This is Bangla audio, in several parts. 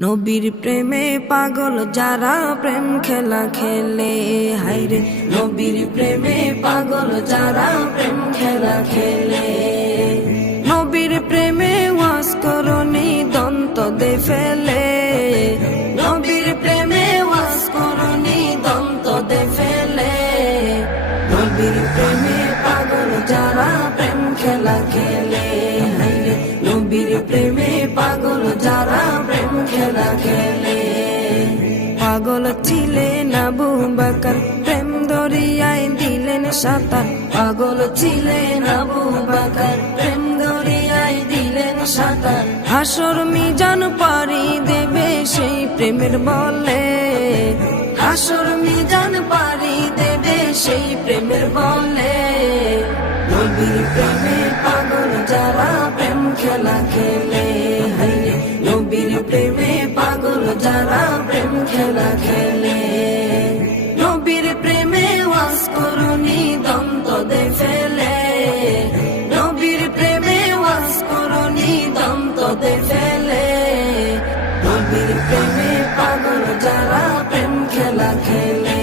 নবীর প্রেমে পাগল যারা প্রেম খেলা খেলে। হাইরে নবীর প্রেমে পাগল যারা প্রেম খেলা খেলে। নবীর প্রেমে ওয়াস করনি, দন্ত দে ফেলে। নবীর প্রেমে ওয়াস করনি, দন্ত দে ফেলে। নবীর প্রেমে পাগল যারা প্রেম খেলা খেলে। হাইরে নবীর প্রেমে পাগল ছিলেন আবু বাকর প্রেম দরিয়ায় দিলেন সাঁতার। পাগল ছিলেন আবু বাকর প্রেম দরিয়ায় দিলেন সাঁতার। হাসর মিজান পারি দেবে সেই প্রেমের বলে। হাসর মিজান পারি দেবে সেই প্রেমের বলে। প্রেম খেলা খেলে। নবীর প্রেমে ওয়াস করুনি, দন্ত দে ফেলে। নবীর প্রেমে ওয়াস করুনি, দন্ত দে ফেলে। নবীর প্রেমে পাগল যারা প্রেম খেলা খেলে।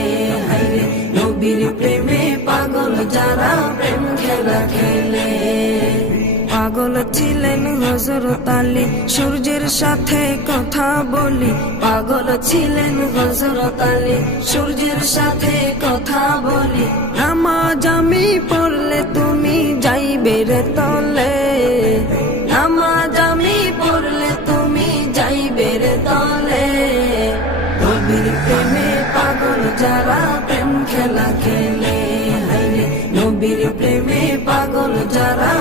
নবীর প্রেমে পাগল যারা প্রেম খেলা খেলে। পাগল ছিলেন হজরত আলী। সূর্যের সাথে কথা বলি, পাগল ছিলেন হজরত আলী। সূর্যের সাথে কথা বলি, নামাজ আমি পড়লে তুমি যাইবে রে তলে। নামাজ আমি পড়লে তুমি যাইবে রে তলে। নবীর প্রেমে পাগল যারা প্রেম খেলা খেলে নবীর প্রেমে পাগল যারা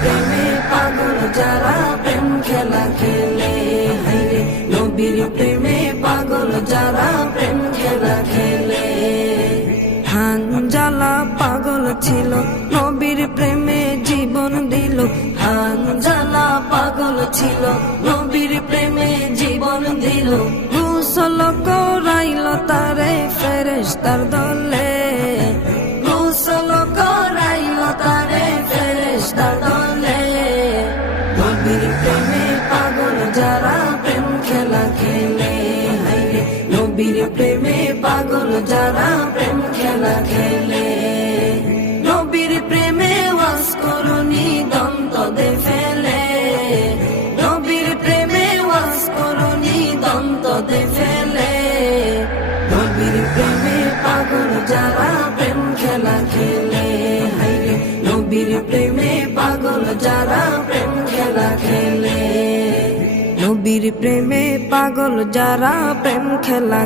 প্রেমে পাগল যারা প্রেম খেলা খেলে হাইরে নবীর প্রেমে পাগল যারা প্রেম খেলা খেলে। হানজালা পাগল ছিল, নবীর প্রেমে জীবন দিল। হানজালা পাগল ছিল, নবীর প্রেমে জীবন দিল। গুসল করাইল তারে ফেরেস্তার দলে। প্রেমে পাগল যারা প্রেম খেলা খেলে হাইরে নবীর প্রেমে পাগল যারা প্রেম খেলা খেলে, নবীর প্রেমে ওয়াস করুনি দন্ত দে ফেলে। নবীর প্রেমে ওয়াস করুনি দন্ত দে ফেলে। নবীর প্রেমে পাগল যারা প্রেম খেলা খেলে হাইরে নবীর প্রেমে যারা প্রেম খেলা খেলে। নবীর প্রেমে পাগল যারা প্রেম খেলা